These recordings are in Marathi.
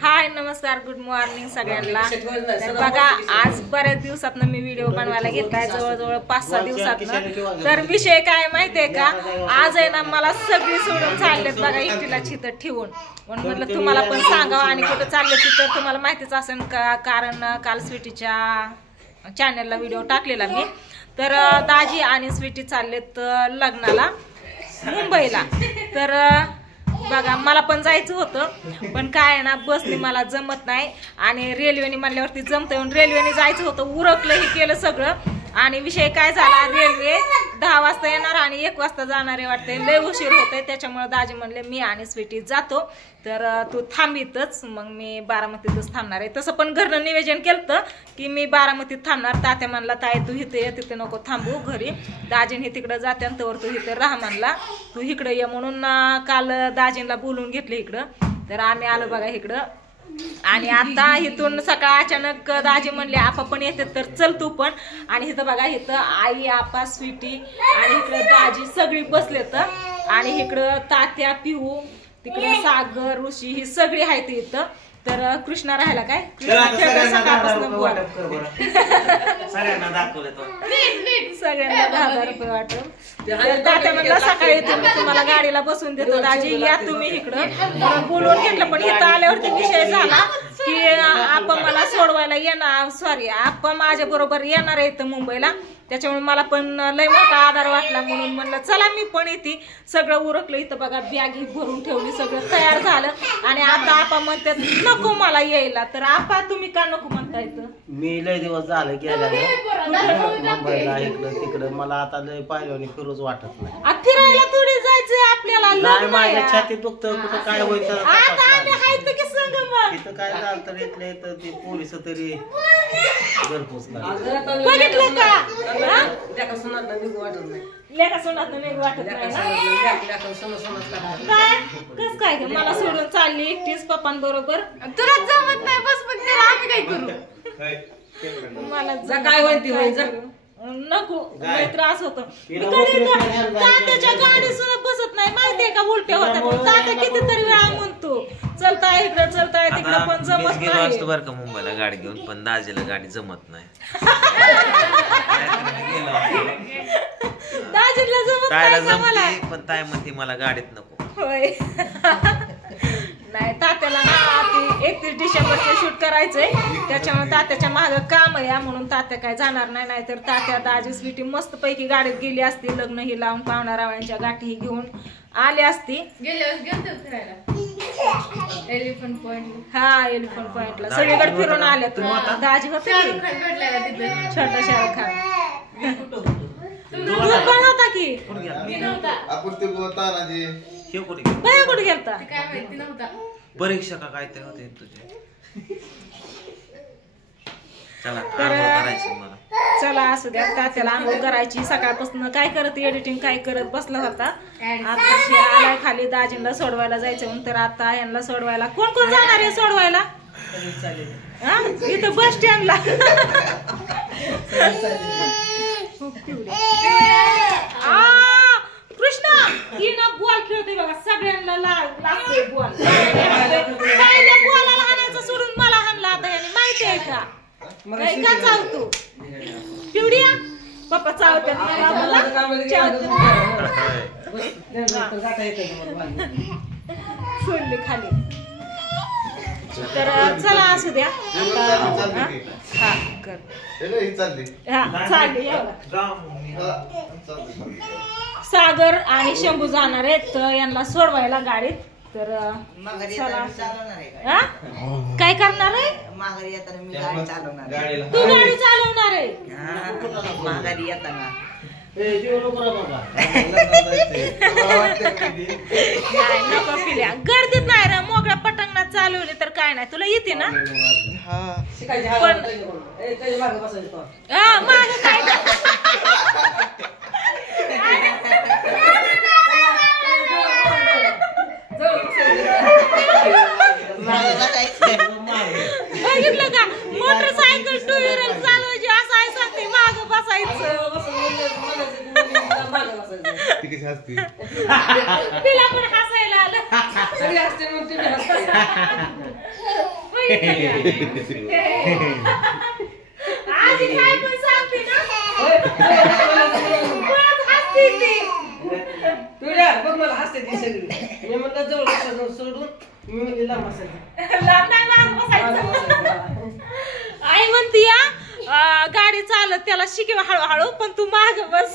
हाय नमस्कार गुड मॉर्निंग सगळ्यांना। तर बघा आज बऱ्याच दिवसातनं मी व्हिडिओ बनवायला घेतलाय, जवळजवळ 5-6 दिवसातनं। तर विषय काय माहितीये का, आज आहे ना मला सगळी सोडून चाललेत बघा एकटीला चितत ठेवून, म्हणून म्हटलं तुम्हाला पण सांगावं आणि कुठं चालले तर तुम्हाला माहितीच असेल का, कारण काल स्वीटीच्या चॅनलला व्हिडिओ टाकलेला मी। तर दाजी आणि स्वीटी चाललेत लग्नाला मुंबईला। तर बघा मला पण जायचं होतं, पण काय आहे ना बसने मला जमत नाही आणि रेल्वेने म्हणल्यावरती जमतं, रेल्वेने जायचं होतं, उरकलं हे केलं सगळं। आणि विषय काय झाला, रेल्वे 10 वाजता येणार आणि 1 वाजता जाणारे वाटते, लय उशीर होतोय, त्याच्यामुळे दाजी म्हणले मी आणि स्वीटी जातो, तर तू थांबितच। मग मी बारामतीतच थांबणार आहे। तसं पण घरनं नियोजन केलं की मी बारामतीत थांबणार। तात्या म्हणला ताई तू इथे ये, तिथे नको थांबू घरी, दाजीने तिकडं जाते आणि तवर तू इथे राहा म्हणला, तू इकडं ये म्हणून काल दाजींना बोलून घेतलं इकडं। तर आम्ही आलो बघा इकडं आणि आता इथून सकाळ अचानक दाजी म्हणले आपा पण येते तर चल तू पण। आणि इथं बघा इथं आई आपा स्वीटी आणि इकडं दाजी सगळी बसलेत आणि इकडं तात्या पिहू तिकडे सागर ऋषी ही सगळी आहेत इथं। तर कृष्णा राहायला काय सकाळपासून सगळ्यांना 10,000 रुपये वाटप। तात्या म्हणला सकाळी तुम्हाला गाडीला बसून देतो दाजी, या तुम्ही इकडं बोलवून घेतलं। पण इथं आल्यावरती विषय झाला की आपण मला सोडवायला येणार, सॉरी आपण माझ्या बरोबर येणार आहे इथं मुंबईला, त्याच्यामुळे मला पण लय मोठा आधार वाटला, म्हणून म्हणलं चला मी पण येते। सगळं उरकलं इथं बघा, बॅग भरून ठेवली, सगळं तयार झालं आणि आता आपा म्हणतात नको मला यायला। तर आपा तुम्ही का नको म्हणता इथं? मी लय दिवस झालं गेला मुंबईला इकडं तिकडं, मला आता लय पाहिलं फिरूच वाटत नाही। फिरायला थोडी जायचंय आपल्याला, नाही माझ्या छातीत दुखतं, कुठं काय होईल आता आम्ही हायत की संग मग तिथं काय झालं तर इथलं इथं ते पोलीस तरी घरपोच बघितलं का, लेका सुनात नाही वाटत नाही कस काय मला सोडून चालली एकटीच पप्पांबरोबर, तुला जमत नाही बस, पण त्याला आम्ही काय करू, मला काय म्हणते नको लय त्रास होतो। तात्याच्या गाडी सुद्धा बसत नाही माहितीये का, उलट्या होतात। तात्या कितीतरी वेळा म्हणतो चलताय इकडं चलताय तिकडं, पण जमत नाही बरं का मुंबईला गाडी घेऊन, पण दाजीला गाडी जमत नाही। दाजीला जमत नाही मला, पण ताई म्हणते मला गाडीत नको। होय नाही तात्याला ना 31 डिसेंबरचे शूट करायचंय, त्याच्यामुळे तात्याच्या मागं काम आहे म्हणून तात्या काय जाणार नाही। नाहीतर तात्या दाजी स्वीटी मस्त पैकी गाडीत गेली असती, लग्न ही लावून पाहुणा रावळ्यांच्या गाठी घेऊन आली असती। एलिफंट पॉइंट, हा एलिफंट पॉइंटला सगळीकडे फिरून आले। दाजी होते छोटा शाहरुख खान पण होता की भया कुठे गेलता परीक्षा का काहीतरी होते तुझे। चला चला असू द्या, तात्याला आंघोळ करायची, सकाळपासून काय करत एडिटिंग काय करत बसला होता। आता आलाय खाली दाजींना सोडवायला जायचं म्हणून, तर आता यांना सोडवायला कोण कोण जाणार आहे सोडवायला इथं बस स्टँडला कृष्णा ही ना बॉल खेळते बघा, सगळ्यांना लागतोय बॉल, पहिल्या बॉलाला हाणायचं सोडून मला हाणला आता याने, माहिती आहे का का चावतो पिवडिया पप्पा चावतात सोडली खाली। तर चला असू द्या हा कर हा चालली। सागर आणि शंभू जाणार आहेत तर यांना सोडवायला गाडीत, तर काय करणार आहे, माघारी येताना मी गाडी चालवणार, तू गाडी चालवणार आहे माघारी येताना नको पिल्या गर्दीत नाही रे, मोकळ्या पटांगणात चालवली तर काय नाही, तुला येते ना पण हा माग काय बघितलं का, मोटरसायकल 2 व्हीलर चालवायची असं आहे सांगते, माग बसायचं तिला पण हसायला आलं आजी काय पण सांगते ना मुळात हसते ती. तुला बघ मला हसते ती सगळी. मी म्हणलं जवळ बसायचं सोडून मी म्हणली लांब बसायचं. लांब नाही मागं बसायचं. आई म्हणती या गाडी चालत त्याला शिकव हळूहळू पण तू माग बस.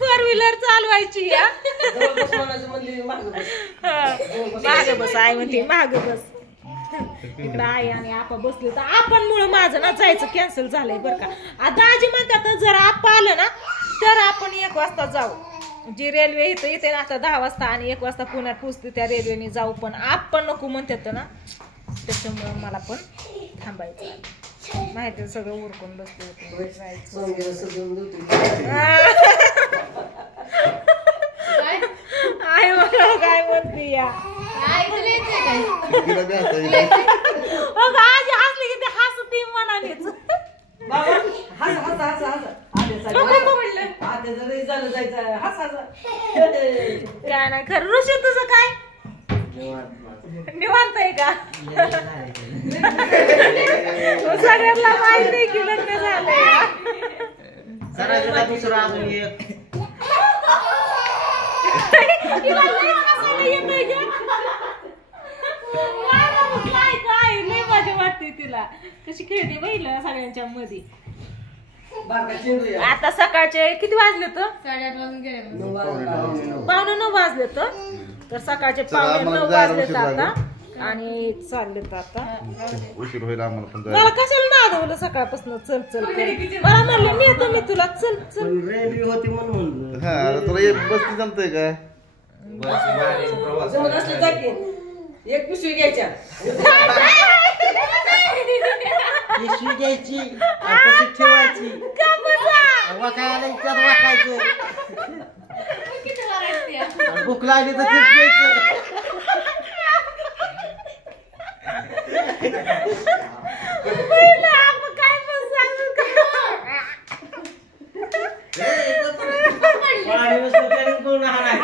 4 व्हीलर चालवायची या जवळ बस म्हणायचं म्हणली मागं बस. माग बस आई म्हणते माग बस. इकडं आई आणि आपा बसले तर आपण मुळे माझं ना जायचं कॅन्सल झालंय बरं का. आता आजी म्हणतात जर आपा आलं ना तर आपण 1 वाजता जाऊ. जी रेल्वे इथं येते ना आता 10 वाजता आणि 1 वाजता पुण्यात पोचते त्या रेल्वेने जाऊ. पण आपण नको म्हणतात ना त्याच्यामुळं मला पण थांबायचं. माहिती सगळं उरकून बसले होते जायचं. सोंगीला सजवून देऊ आई मला काय म्हणते या आजी हसली की ते हसती मनानेच. बाबा हस हस हस हस आता जरी झालं जायचं हस हस. काय नाही खरं ऋषी तुझं काय निवांत आहे का. सगळ्यांना माहिती की लग्न झालंय. जरा दुसरं अजून एक तिला लई हसायला येतंय गं. काय लई मजा वाटते तिला कशी खेळते बहिलं सगळ्यांच्या मध्ये. बारका चेंडू या. आता सकाळचे किती वाजले तर 8:30 वाजून गेले. 9:45 वाजले तर सकाळचे 9:45 वाजलेत आता आणि चाललेत आता. उशीर होईल आम्हाला पण मला कशाला नादवलं सकाळपासून चल चल कर. मला म्हणलं मी येतो मी तुला चल चल. रेल्वे होती म्हणून म्हणलं. हा अरे तुला एक बसती जमतंय का जमत असलं जा की. एक पिशवी घ्यायच्या. पिशवी घ्यायची आणि तशी ठेवायची. वाकायला इतक्यात वाकायचं किती वारायची आहे? आणि भूक लागली तर तेच घ्यायचं. काय पण सांगू पाणी बसलं तरी कोण हाणायचं.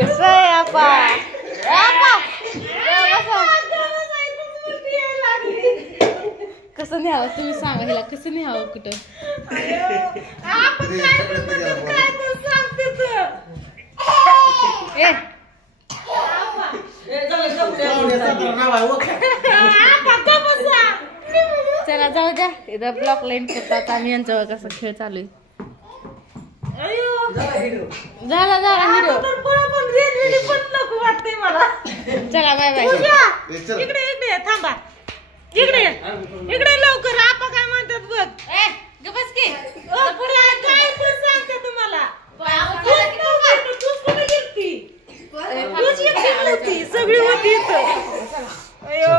कसं आहे आपा. कसं न्यावं तुम्ही सांगा हिला कसं न्यावं कुठं. काय पण सांगते तू. ए चला जाऊ द्या इथं ब्लॉक लाईन करतात आम्ही यांच्यावर कसा खेळ चालू आहे. झाला झाला हिरो. वाटतंय मला. चला बाय बाय. इकडे इकडे थांबा. इकडे इकडे लवकर आपा काय म्हणतात बघ. बस की काय पण सांगते तुम्हाला. तूच कुठे गेलती. तूच एकटी नव्हती सगळी होती इथं. अयो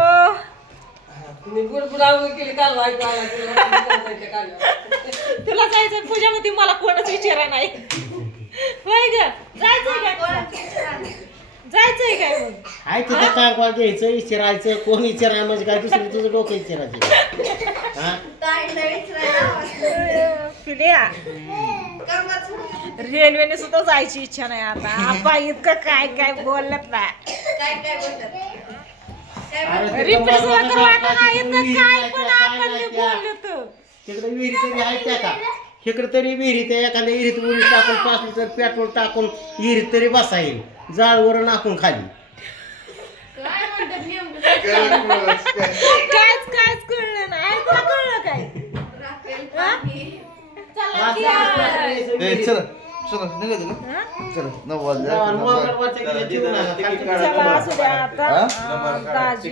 मी गुडगुड आंघोळ केली काल ऐकू आला तुला जायचं पूजामध्ये मला कोणच विचारा नाही. होय ग जायचंय काय. जायचंय काय मग. आहे तिथं काय घ्यायचं विचारायचं कोण विचाराय म्हणजे काय दुसरं तुझं डोकं विचारायचं. हा पिल्या रेल्वेने सुद्धा जायची इच्छा नाही आता. आपा इतकं काय काय बोलत ना रिप्रेस वाटत नाही तर काय पण आपण बोललो तर. तिकडे विहिरी तरी आहे त्या का. इकडे तरी विहिरी त्या एखाद्या विहिरीत उडी टाकून 5 लिटर पेट्रोल टाकून विहिरीत तरी बसा येईल. जाळवर नाकून खाली. कायच कायच कळलं नाही. तुला कळलं काय. चला चला निघायचं का चला 9 वाजले. चला असू द्या आता. दाजी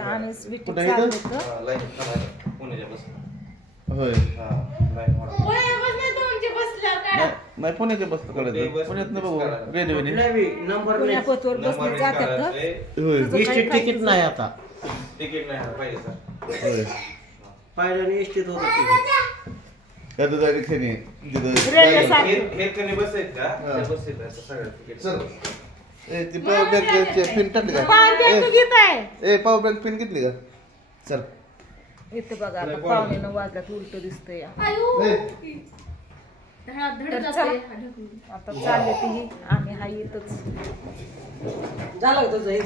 आणि स्वीट चालू होय नाही पुण्याच्या बस काढायचं पुण्यात नाही बघू रेल्वेने नंबर पुण्यापतवर बसने जातात होय तिकीट नाही आता. तिकीट नाही पाहिजे सर. होय पाहिल्याने इष्टीत होत. त्याचं जायचं खेळणी रेल्वे साठी. हे कधी बस आहेत का त्या बस आहेत सगळ्या तिकीट. चल ए ती पावर बँक पिन टाकली का पाणी घेत आहे. ए पावर बँक पिन घेतली का चल इथं बघा आता 9:15 वाजल्यात उलट दिसतंय. तर चला आता चालले ती आम्ही हा इथंच झालं का तुझं हे?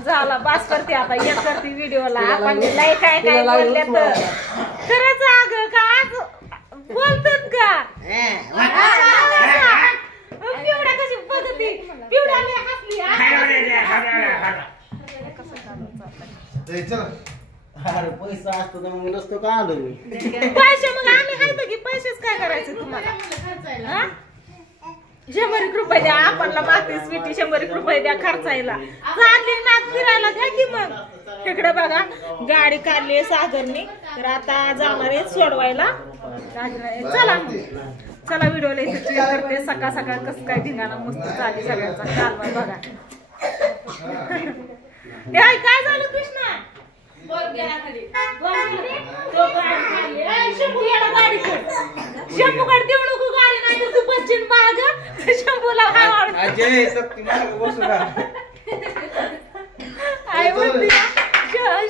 झाला बास करते आता एक करते व्हिडिओला आपण लय काय काय बोलले तर खरंच अगं का आज बोलतात का पिवड्या कशी बघती पिवड्या लय हसली अरे पैसा असतो तर मग नसतो का आलो मी पैसे मग आम्ही खायचं की पैसेच काय करायचे तुम्हाला हा? 100 रुपये द्या आपणला मागते स्वीटी 100 रुपये द्या खर्चायला चालली ना फिरायला घ्या की मग इकडे बघा गाडी काढली सागरनी तर आता जाणार आहे सोडवायला चला चला व्हिडिओला इथे करते सकाळ सकाळ कसं काय धिंगाणा मस्त चालली सगळ्यांचा कालवा बघा काय झालं कृष्णा शंभू कडे देऊ नको गाडी नाही तर तू बसशील माग शंभूला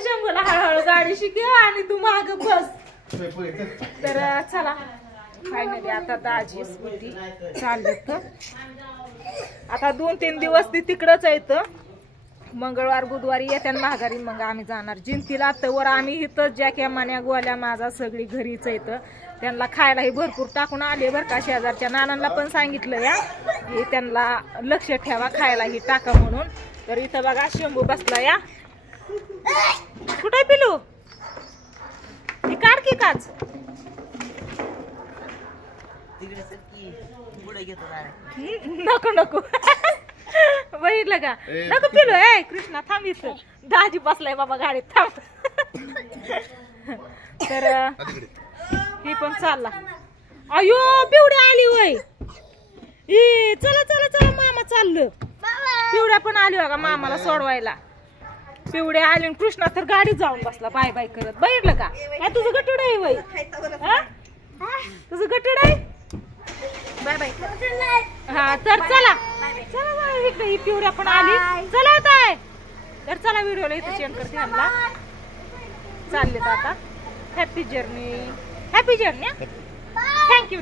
शंभूला हळूहळू गाडी शिकव आणि तू माग बस तर चला फायनली आता दाजी स्कूटी चाललेत आता 2-3 दिवस ती तिकडच आहेत मंगळवार बुधवारी येत्या माघारी मग आम्ही जाणार जिंतीला तर आम्ही इथं ज्या केमान्या गोल्या माझा सगळी घरीच येतं त्यांना खायलाही भरपूर टाकून आले बरं का शेजारच्या नानांना पण सांगितलं या की त्यांना लक्ष ठेवा खायलाही टाका म्हणून तर इथं बघा शंभू बसला या कुठे पिलू ती काढ की काच नको नको बघितलं का नको पिलो ए कृष्णा थांब इथं दाजी बसलाय बाबा गाडीत थांब तर ही पण चालला अयो पिवड्या आली वय चला चला चला मामा चाललं पिवड्या पण आली बघा मामाला सोडवायला पिवड्या आली कृष्णा तर गाडीत जाऊन बसला बाय बाय करत बघितलं का काय तुझं गटूड आहे वय तुझं गटूड आहे बाय बाय हा तर चला चला इकडे ही पिवड्या पण आली चला होताय तर चला व्हिडिओला इथे शेअर करते आम्हाला चाललेत आता हॅपी जर्नी थँक्यू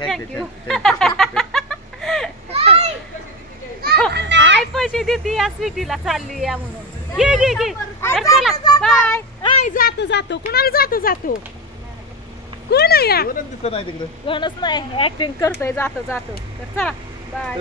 आय पैसे देते या स्वीटीला चालली या म्हणून घे तर चला बाय आय जातो कुणाला जातो कोण आहे या कोणच नाही ऍक्टिंग करतोय जातो तर चला बाय